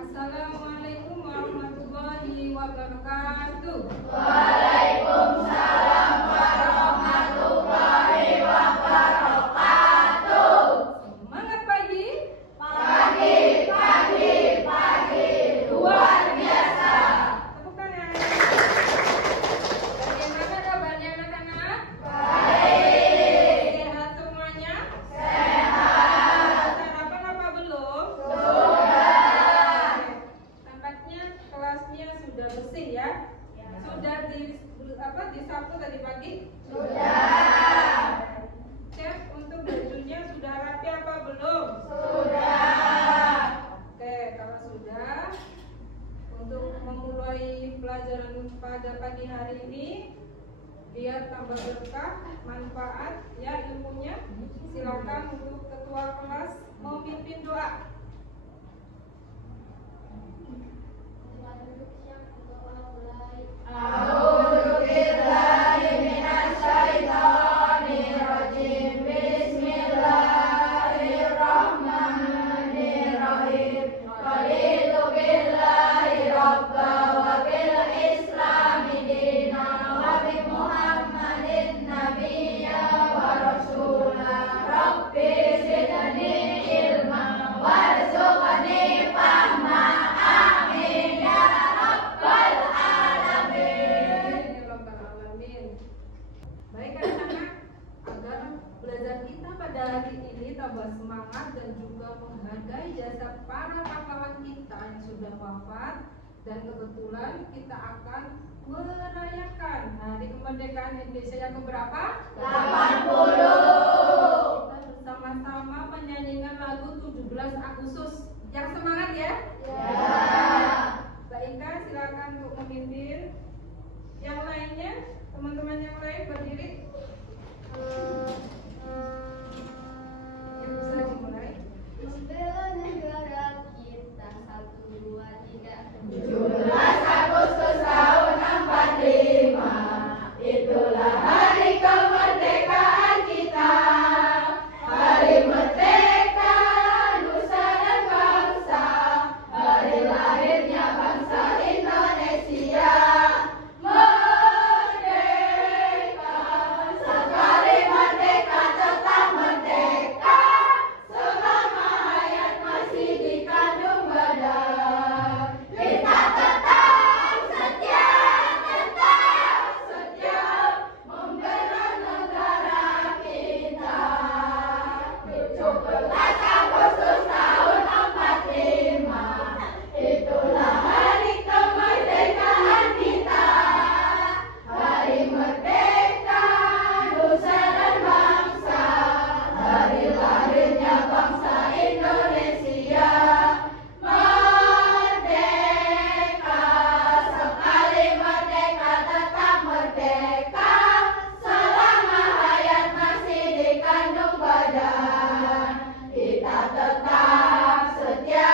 Assalamualaikum warahmatullahi wabarakatuh. Waalaikumsalam warahmatullahi wabarakatuh. Semangat pagi. Pagi. Luar biasa. Tepuk tangan. Bagaimana kabarnya anak-anak? Baik. Sehat semuanya? Sehat. Sarapan apa belum? Sudah. Tampaknya kelasnya sudah bersih ya? Sudah disapu tadi pagi? Sudah. Cek untuk bajunya sudah rapi apa belum? Sudah. Oke, kalau sudah, untuk memulai pelajaran pada pagi hari ini biar tambah berkah, manfaat ya ilmunya. Silakan untuk ketua kelas memimpin doa. A'udzubillahi minasyaitonirrajim. Bismillahirrahmanirrahim. Raditu billahi rabba wa bil islami dina wa bi Muhammadin nabiyya wa rasula. Rabbi zidni ilma warzuqni fahma. Amin ya rabbal alamin. Baik anak-anak, agar belajar kita pada hari ini tambah semangat dan juga menghargai jasa para pahlawan kita yang sudah wafat, dan kebetulan kita akan merayakan Hari Kemerdekaan Indonesia yang keberapa? 80. Kita bersama-sama menyanyikan lagu 17 Agustus. Yang semangat ya? Ya. Mbak Ika silakan untuk memimpin. Yang lainnya, teman-teman yang lain berdiri. Yang bisa dimulai. Membela negara kita 1, 2, 3. 17 Agustus tahun 45, itulah hari kemerdekaan kita. Hari merdeka nusa dan bangsa, hari lahirnya bangsa Indonesia. Merdeka, sekali merdeka tetap merdeka, selama hayat masih dikandung badan. Kita tetap setia membela negara kita. 17 Agustus tahun 45, itulah hari kemerdekaan kita. Hari merdeka nusa dan bangsa, hari lahirnya bangsa Indonesia. Merdeka, sekali merdeka tetap merdeka, selama hayat masih dikandung badan. Kita tetap setia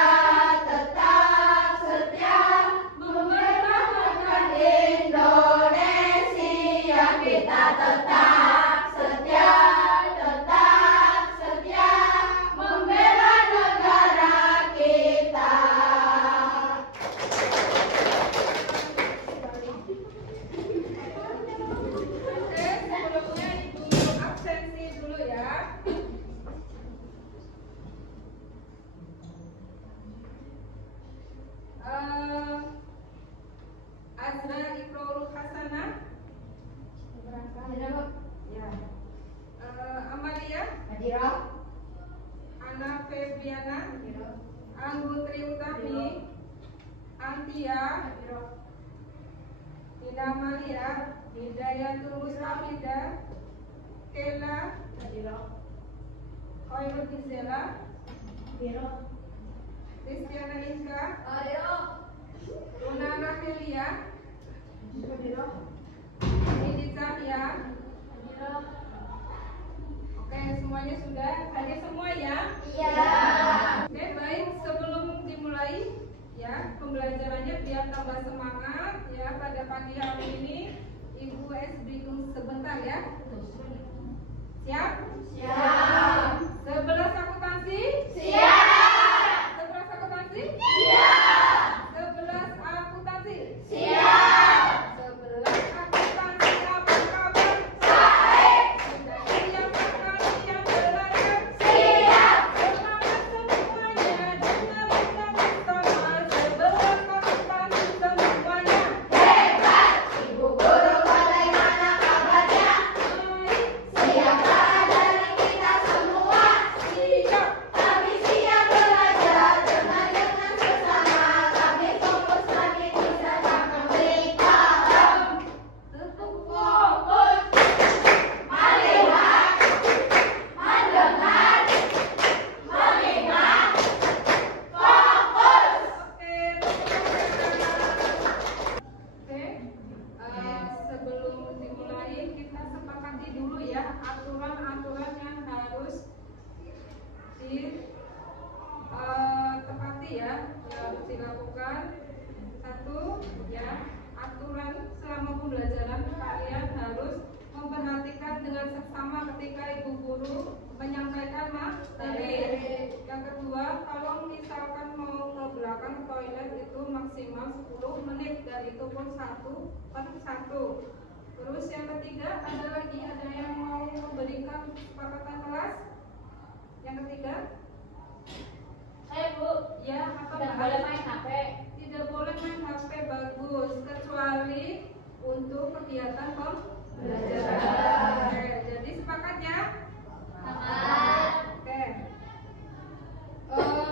mempertahankan Indonesia. Kita tetap setia membela negara kita. Oke, sebelumnya Ibu absensi dulu ya. Azra Iqrul Hasanah. Ya. Amalia, Ana Febriana, Anggutri Utami, Antia, Tina Maria, Hidayatul Mustafida, Kela, Khairul Gisela, Kristiana Inka, Luna Rahelia, Nidit Zahya. Oke, semuanya sudah hadir semua ya? Iya. Oke, baik. Sebelum dimulai ya pembelajarannya biar tambah semangat ya pada pagi hari ini, Ibu briefing sebentar ya. Siap? Siap. 11 akuntansi? Siap. 11 akuntansi? Siap. harus dilakukan. Satu, ya, aturan selama pembelajaran kalian harus memperhatikan dengan seksama ketika ibu guru menyampaikan materi. Yang kedua, kalau misalkan mau ke belakang ke toilet itu maksimal 10 menit dan itu pun 1/1. Terus yang ketiga, ada yang mau memberikan kesepakatan kelas? Yang ketiga? Bu, Ya, apa tidak Mbak? boleh main HP. Tidak boleh main HP, bagus, kecuali untuk kegiatan pembelajaran. Oke, jadi sepakat ya? Oke.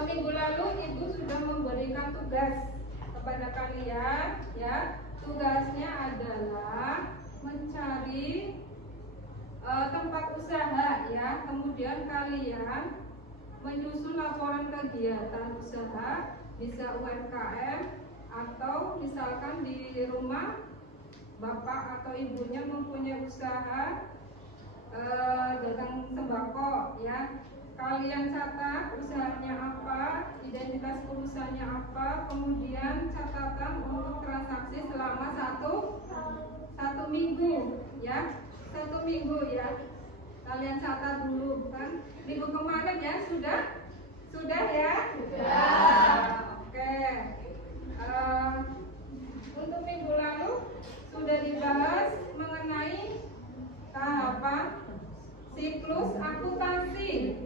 Minggu lalu ibu sudah memberikan tugas kepada kalian, ya. Tugasnya adalah mencari tempat usaha, ya. Kemudian kalian menyusun laporan kegiatan usaha, bisa UMKM atau misalkan di rumah bapak atau ibunya mempunyai usaha dagang sembako, ya. Kalian catat usahanya apa, identitas perusahaannya apa, kemudian catatan untuk transaksi selama satu minggu, ya. 1 minggu, ya. Kalian catat dulu kan. Minggu kemarin ya sudah ya. Oke. Untuk minggu lalu sudah dibahas mengenai tahapan siklus akuntansi.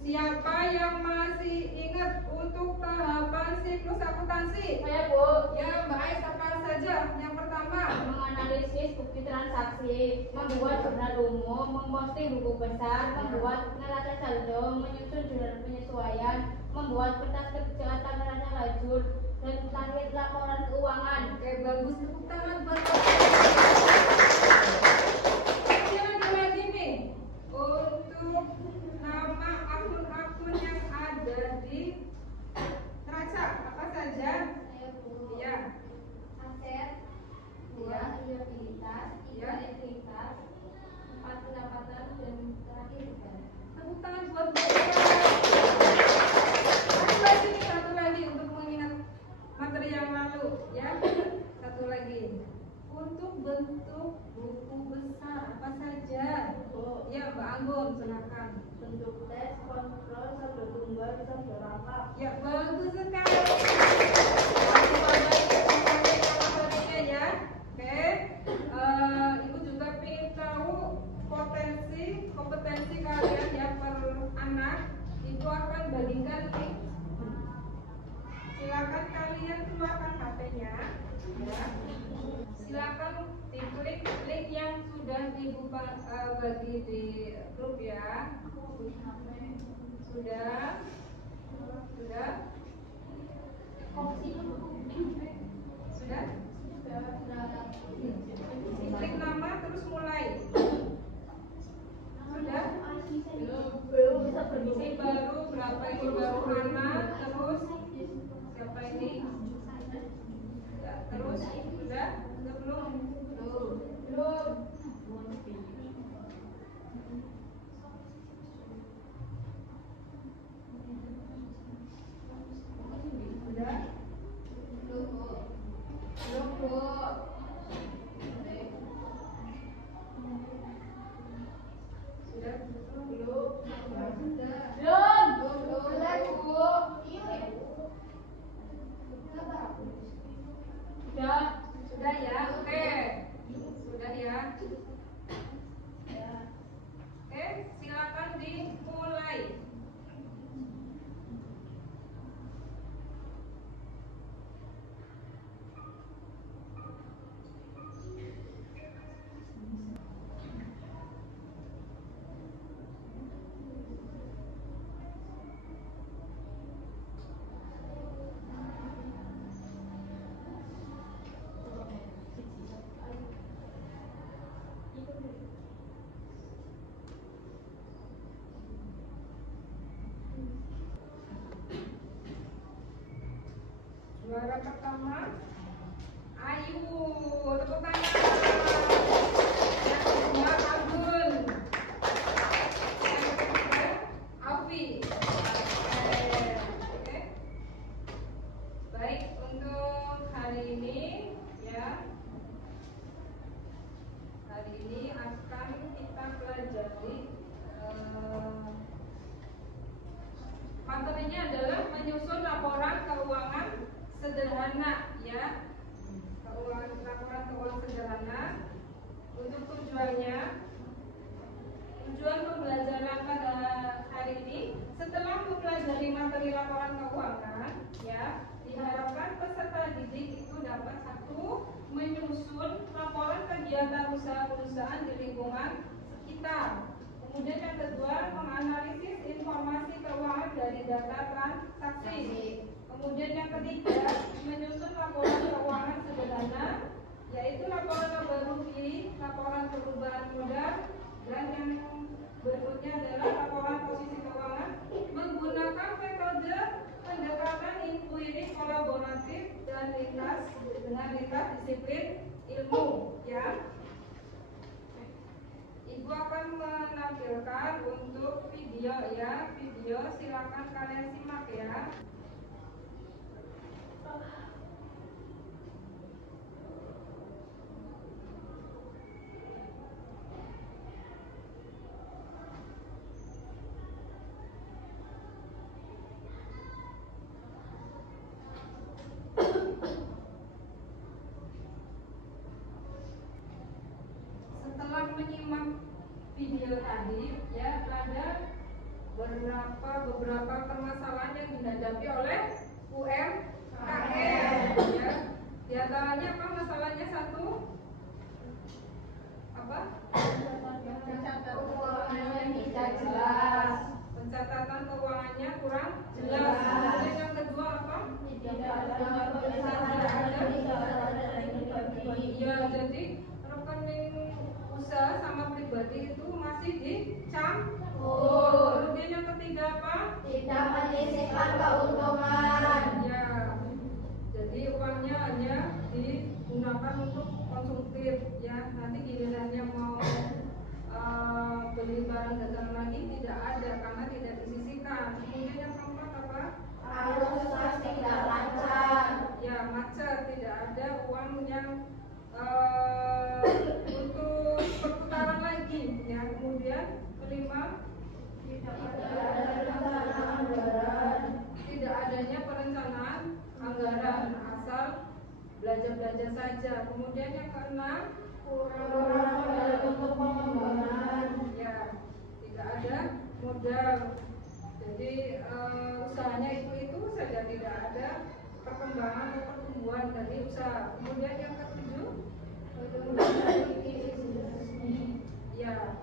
Siapa yang masih ingat untuk tahapan siklus akuntansi? Saya, Bu. Ya, Mbak Ais, apa saja? Yang pertama, Menganalisis bukti transaksi, membuat jurnal umum, memposting buku besar, membuat neraca saldo, menyusun jurnal penyesuaian, membuat kertas kerja atau neraca lajur, dan terakhir laporan keuangan. oke, bagus, tepuk tangan buat lagi nih untuk nama akun-akun yang ada di neraca apa saja? Saya Bu. Ya, Aset, 2 liabilitas, 3 ekuitas, 4 pendapatan, dan terakhir ibadah. tepuk tangan buat satu lagi untuk mengingat materi yang lalu, ya. Satu lagi untuk bentuk buku besar apa saja? Ya, Mbak Anggun, silakan. Bentuk tes, kontrol, saldo tunggal, saldo rangkap. Ya, bagus sekali. Ya, oke. Ibu juga ingin tahu kompetensi kalian ya per anak. Ibu akan bagikan link. Silakan kalian keluarkan HP-nya, ya. Silakan diklik link yang sudah ibu bagi di grup, ya. Sudah. Klik nama terus mulai. Sudah? Belum bisa Ini baru berapa ini baru anak, terus siapa ini? Ya, terus sudah belum? Belum. Sudah? Belum, Bu. Sudah? Belum. Sudah ya, oke. Sudah ya. Oke, silakan dimulai. Juara pertama, Ayu, tepuk tangan. Yang kedua, Agun. Yang ketiga, Avi. Oke. sederhana ya. Laporan keuangan sederhana. Untuk tujuan pembelajaran pada hari ini, setelah mempelajari materi laporan keuangan ya, diharapkan peserta didik itu dapat satu, menyusun laporan kegiatan usaha perusahaan di lingkungan sekitar. Kemudian yang kedua, menganalisis informasi keuangan dari data transaksi. Kemudian yang ketiga, menyusun laporan keuangan sederhana, yaitu laporan laba rugi, laporan perubahan modal, dan yang berikutnya adalah laporan posisi keuangan menggunakan metode pendekatan inquiry kolaboratif dan lintas disiplin ilmu ya. Ibu akan menampilkan untuk video ya, silakan kalian simak ya. Setelah menyimak video tadi ya, ada beberapa permasalahan yang dihadapi oleh UMKM ya. Di antaranya apa masalahnya? Satu, apa? Pencatatan keuangannya tidak jelas. Pencatatan keuangannya kurang jelas. Kemudian yang kedua apa? Tidak ada Ya, jadi rekening usaha sama pribadi itu masih dicampur. Kemudian yang ketiga apa? tidak menyisihkan keuntungan. Ya, jadi uangnya hanya digunakan untuk konsumtif ya. Nanti gilirannya mau beli barang dagangan lagi tidak ada karena tidak disisihkan. Kemudian yang keempat apa? Arus kas tidak lancar. Ya, macet, tidak ada uang yang untuk perputaran lagi ya. Kemudian kelima, tidak adanya perencanaan anggaran, asal belajar saja. Kemudian yang keenam, Kurang modal untuk pengembangan. ya, tidak ada modal. Jadi usahanya itu saja, tidak ada perkembangan atau pertumbuhan dari usaha. Kemudian yang ketujuh, ya,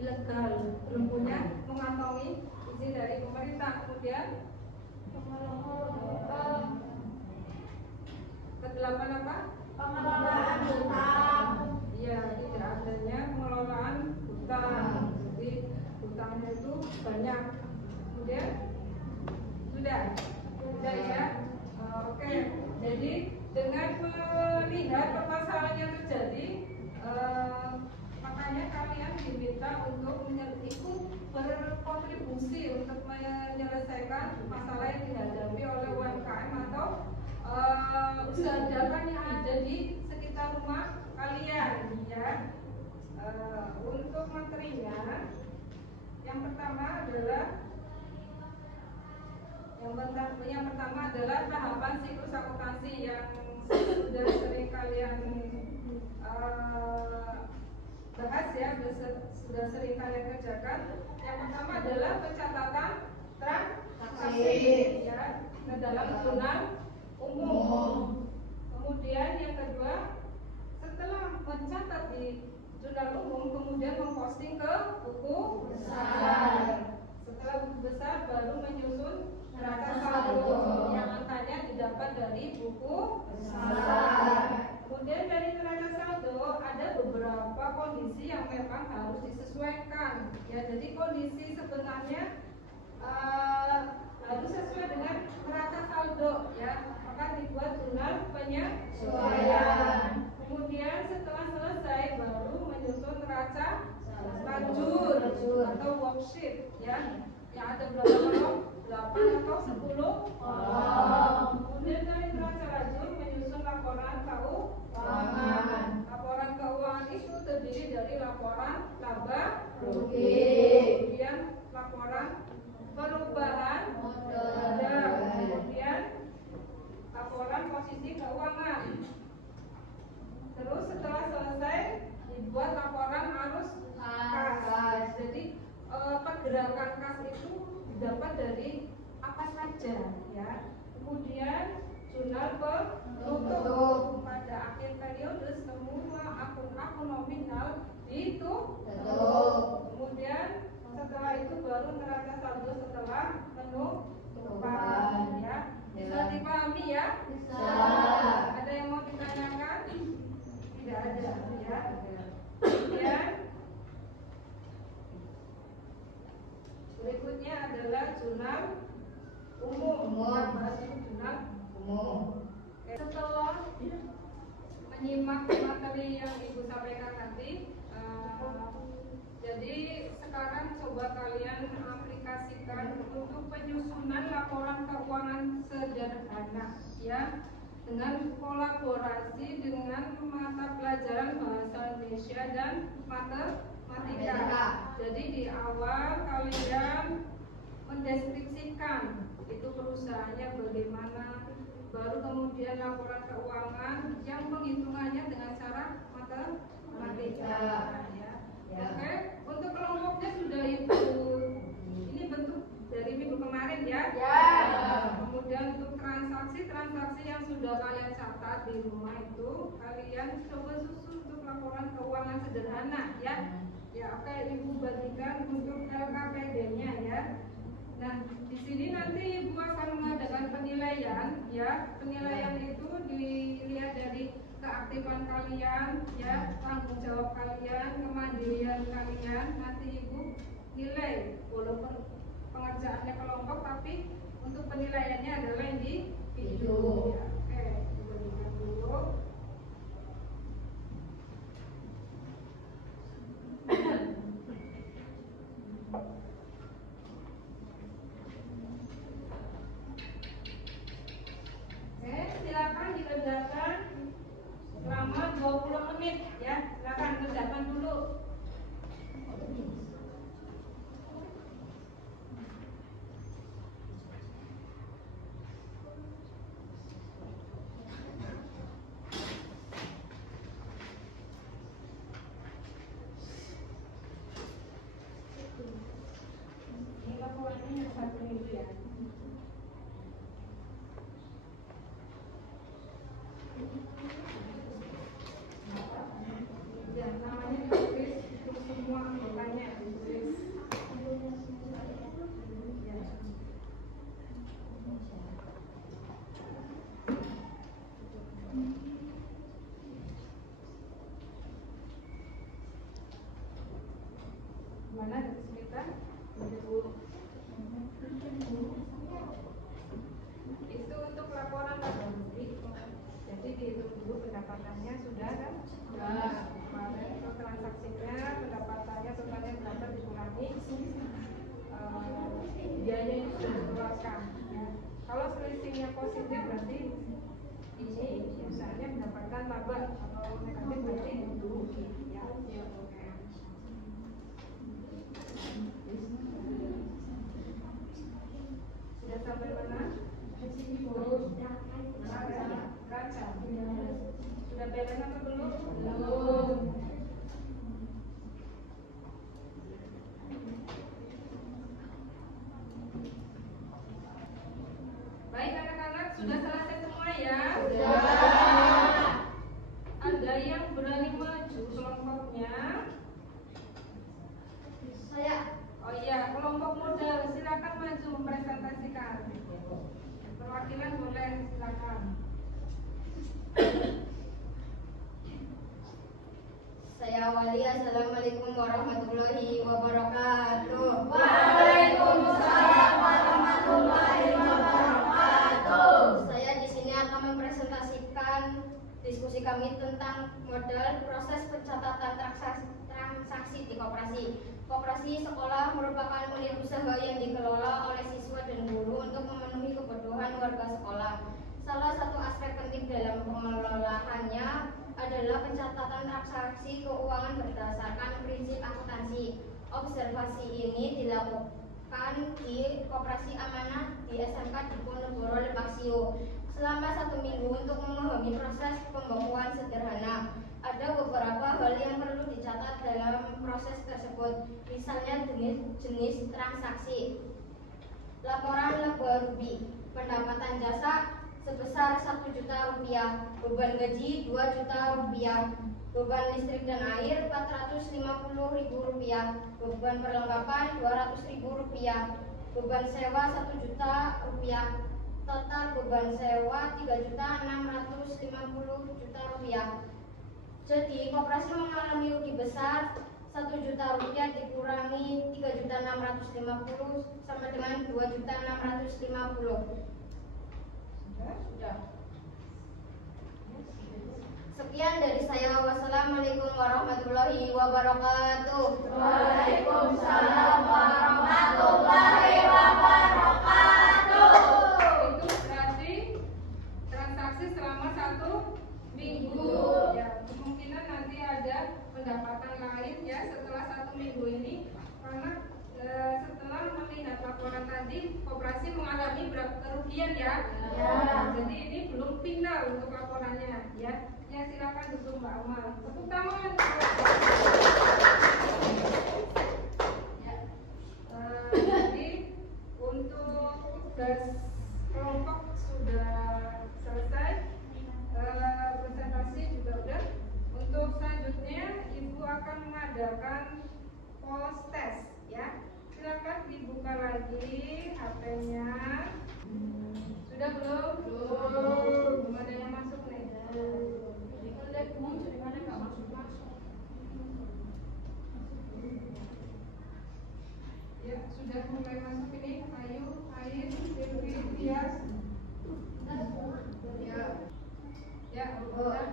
ilegal, belum punya mengantongi izin dari pemerintah. Kemudian kedelapan apa? Pengelolaan hutang. Ya, tidak adanya pengelolaan hutang. Jadi hutangnya itu banyak. Kemudian sudah ya. Oke. Jadi dengan melihat permasalahan yang terjadi, makanya kalian diminta untuk ikut berkontribusi untuk menyelesaikan masalah yang dihadapi oleh UMKM atau usaha dagang yang ada di sekitar rumah kalian ya. Untuk materinya, yang pertama adalah tahapan siklus akuntansi yang sudah sering kalian bahas ya, sudah sering kalian kerjakan. Yang pertama adalah pencatatan transaksi ya dalam jurnal umum. Kemudian yang kedua, setelah mencatat di jurnal umum, kemudian memposting ke buku besar. Setelah buku besar baru menyusun neraca saldo yang angkanya didapat dari buku besar. Kemudian dari neraca saldo ada beberapa kondisi yang memang harus disesuaikan ya. Jadi kondisi sebenarnya harus sesuai dengan neraca saldo ya, maka dibuat jurnal penyesuaian. Kemudian setelah selesai baru menyusun neraca lajur atau worksheet ya, yang ada berapa kolom? 8 atau 10 kolom. Kemudian dari neraca lajur menyusun laporan keuangan. Laporan keuangan itu terdiri dari laporan laba rugi, kemudian laporan perubahan modal, kemudian laporan ya. Kemudian jurnal penutup. Pada akhir periode semua akun-akun nominal ditutup. Kemudian setelah itu baru neraca saldo setelah penutupan ya. Bisa dipahami ya? Bisa. Ada yang mau ditanyakan? Tidak ada ya. Kemudian berikutnya adalah jurnal umum. Kita bahas jurnal umum. Setelah menyimak materi yang Ibu sampaikan tadi, jadi sekarang coba kalian aplikasikan untuk penyusunan laporan keuangan sederhana ya, dengan kolaborasi dengan mata pelajaran bahasa Indonesia dan matematika. Jadi di awal kalian mendeskripsikan itu perusahaannya bagaimana, baru kemudian laporan keuangan yang penghitungannya dengan cara matematika ya. Oke, untuk kelompoknya sudah Ibu, ini bentuk dari minggu kemarin ya. Kemudian untuk transaksi yang sudah kalian catat di rumah itu kalian coba susun untuk laporan keuangan sederhana ya. Ya, oke, Ibu bagikan untuk LKPD-nya ya. Nah, di sini nanti Ibu akan mengadakan penilaian ya. Penilaian itu dilihat dari keaktifan kalian ya, tanggung jawab kalian, kemandirian kalian. Nanti Ibu nilai walaupun pengerjaannya kelompok tapi untuk penilaiannya adalah individu ya. Oke, diberikan dulu. Silakan dikerjakan selama 20 menit ya. Silakan kerjakan dulu. Ini laporannya yang satu itu ya. Ya, namanya ditulis untuk semua anggotanya ditulis. Ya. Mana kesulitan? Itu untuk laporan domestik. Jadi dihitung dulu pendapatannya sudah kan? Sudah. Kemarin untuk transaksinya pendapatannya totalnya berapa dikurangi biaya yang sudah dikeluarkan. Ya. Kalau selisihnya positif berarti ini misalnya mendapatkan laba, kalau negatif berarti rugi. Ya. Sudah sampai mana? Raca. Sudah beres atau belum? Belum. Baik anak-anak, sudah selesai semua ya? Sudah. Ada yang berani maju kelompoknya? Saya. Oh iya, kelompok modal silakan maju mempresentasikan. Perwakilan boleh silakan. Saya awali. Assalamualaikum warahmatullahi wabarakatuh. Waalaikumsalam warahmatullahi wabarakatuh. Saya di sini akan mempresentasikan diskusi kami tentang modal proses pencatatan transaksi di koperasi. Koperasi sekolah merupakan unit usaha yang dikelola oleh siswa dan guru untuk memenuhi kebutuhan warga sekolah. Salah satu aspek penting dalam pengelolaannya adalah pencatatan transaksi keuangan berdasarkan prinsip akuntansi. Observasi ini dilakukan di Koperasi Amanah di SMK Diponegoro Lepasio selama 1 minggu untuk memahami proses pembukuan sederhana. Ada beberapa hal yang perlu dicatat dalam proses tersebut, misalnya jenis transaksi, laporan laba rugi, Pendapatan jasa sebesar 1 juta rupiah. Beban gaji 2 juta rupiah. Beban listrik dan air 450.000 rupiah. Beban perlengkapan 200.000 rupiah. Beban sewa 1 juta rupiah. Total beban sewa 3.650.000 rupiah. Jadi koperasi mengalami rugi besar 1 juta rupiah dikurangi 3.650 sama dengan 2.650. Sudah. Sekian dari saya. Wassalamualaikum warahmatullahi wabarakatuh. Waalaikumsalam warahmatullahi wabarakatuh. Itu berarti transaksi selama 1 minggu. Ya, kemungkinan nanti ada pendapatan lain ya setelah 1 minggu ini, karena setelah melihat laporan tadi koperasi mengalami kerugian ya. Jadi ini belum final untuk laporannya ya. Ya, silakan duduk Mbak Amal. Tepuk tangan. Ya. Jadi untuk tugas kelompok sudah selesai, presentasi juga udah. Untuk selanjutnya Ibu akan mengadakan post test ya. Silakan dibuka lagi HP-nya. Sudah belum? Belum ada yang masuk nih. Ya, sudah mulai masuk ini. Ayu, Ais, Dewi, Tias. Ya. Ya, udah.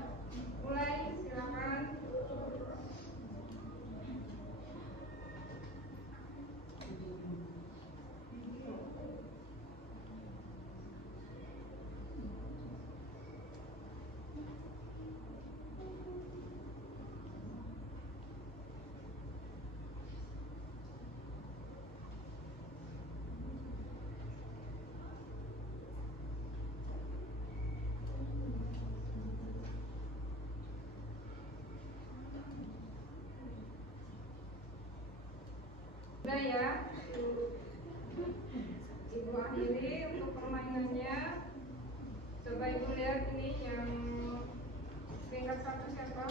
Mulai, silakan. Sudah ya, Ibu akhiri untuk permainannya. Coba Ibu lihat ini yang peringkat 1 siapa?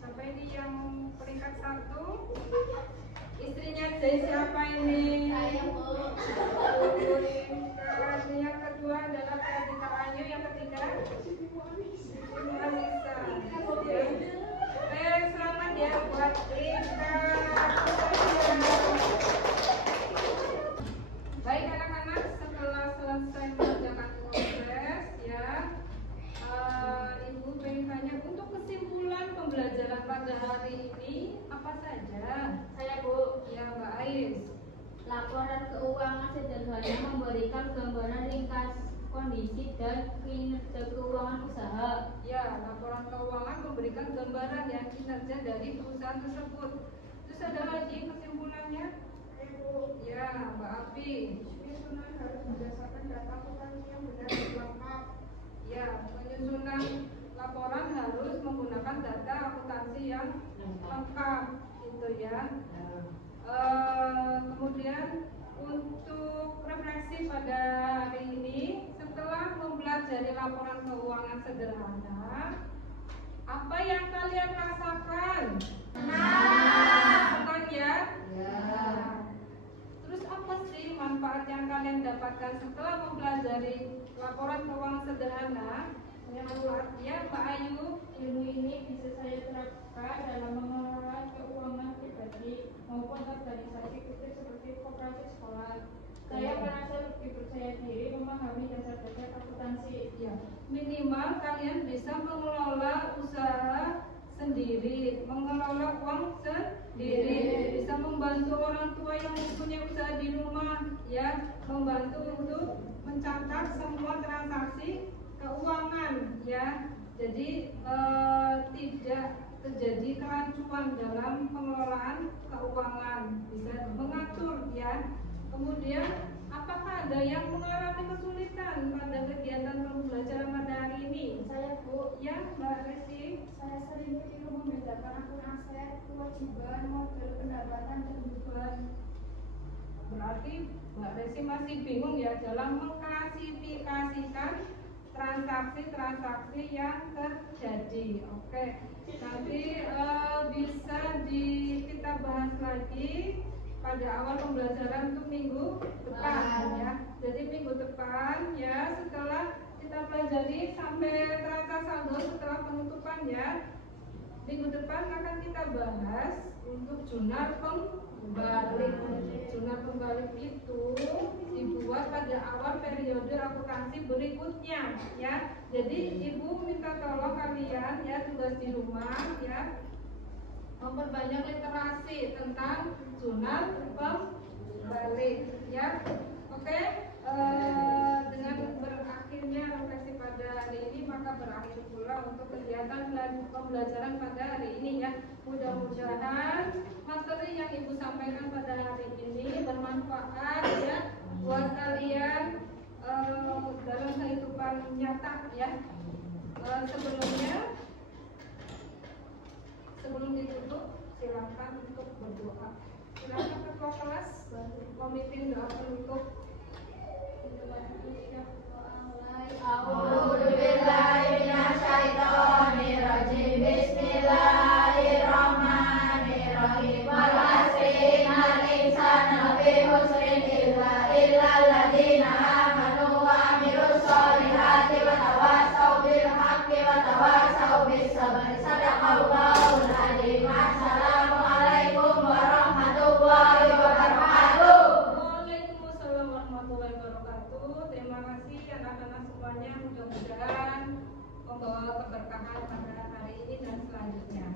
Siapa ini yang peringkat 1? Istrinya J siapa ini? Saya, Bu. Yang kedua adalah Perdita Ayu, yang ketiga Anissa. Selamat ya buat Rika. Baik anak-anak, setelah selesai mengerjakan proses ya, Ibu pengen tanya untuk kesimpulan pembelajaran pada hari ini apa saja? Saya, Bu. Ya, Mbak Ais. Laporan keuangan sederhana memberikan gambaran ringkas kondisi dan kinerja keuangan usaha. Ya, laporan keuangan memberikan gambaran ya kinerja dari perusahaan tersebut. Terus ada lagi kesimpulannya? Ya, Mbak Api. Penyusunan harus berdasarkan data akuntansi yang benar dan lengkap. Ya, penyusunan laporan harus menggunakan data akuntansi yang lengkap, gitu ya. Kemudian untuk refleksi pada hari ini, setelah mempelajari laporan keuangan sederhana, apa yang kalian rasakan? Senang ya? Terus apa sih manfaat yang kalian dapatkan setelah mempelajari laporan keuangan sederhana? Ya, Mbak Ayu. Ilmu ini bisa saya terapkan dalam mengelola keuangan pribadi maupun organisasi kecil seperti koperasi sekolah. Saya merasa lebih percaya diri memahami dasar-dasar akuntansi. Ya, minimal kalian bisa mengelola usaha sendiri, mengelola uang sendiri, bisa membantu orang tua yang mempunyai usaha di rumah, ya, membantu untuk mencatat semua transaksi keuangan, ya. Jadi tidak terjadi kerancuan dalam pengelolaan keuangan, bisa mengatur, ya. Kemudian, apakah ada yang mengalami kesulitan pada kegiatan pembelajaran pada hari ini? Saya, Bu. Ya, Mbak Resi. Saya sering keliru membedakan akun aset, kewajiban, modal pendapatan, dan beban. Berarti Mbak Resi masih bingung ya dalam mengklasifikasikan transaksi-transaksi yang terjadi. Oke, nanti bisa kita bahas lagi pada awal pembelajaran untuk minggu depan ya. Jadi minggu depan ya, setelah kita pelajari sampai transaksi saldo setelah penutupan ya, minggu depan akan kita bahas untuk jurnal pembalik. Jurnal pembalik itu dibuat pada awal periode akuntansi berikutnya ya. Jadi ibu minta tolong kalian ya, tugas di rumah ya, memperbanyak literasi tentang jurnal pembalik ya. Oke, dengan berakhirnya refleksi pada hari ini maka berakhir pula untuk kegiatan pembelajaran pada hari ini ya. Mudah-mudahan materi yang ibu sampaikan pada hari ini bermanfaat ya buat kalian dalam kehidupan nyata ya. Sebelum ditutup silakan untuk berdoa. Silakan ketua kelas memimpin doa penutup. Bismillahirrahmanirrahim. Wal asri innal insana lafi khusrin illal ladzina amanu wa amilus solihati wa tawasaw bil haqqi wa tawasaw bis sabri. Sadaqallahul adzim. Assalamualaikum warahmatullahi wabarakatuh. Waalaikumsalam warahmatullahi wabarakatuh. Terima kasih anak-anak semuanya, mudah-mudahan membawa keberkahan pada hari ini dan selanjutnya.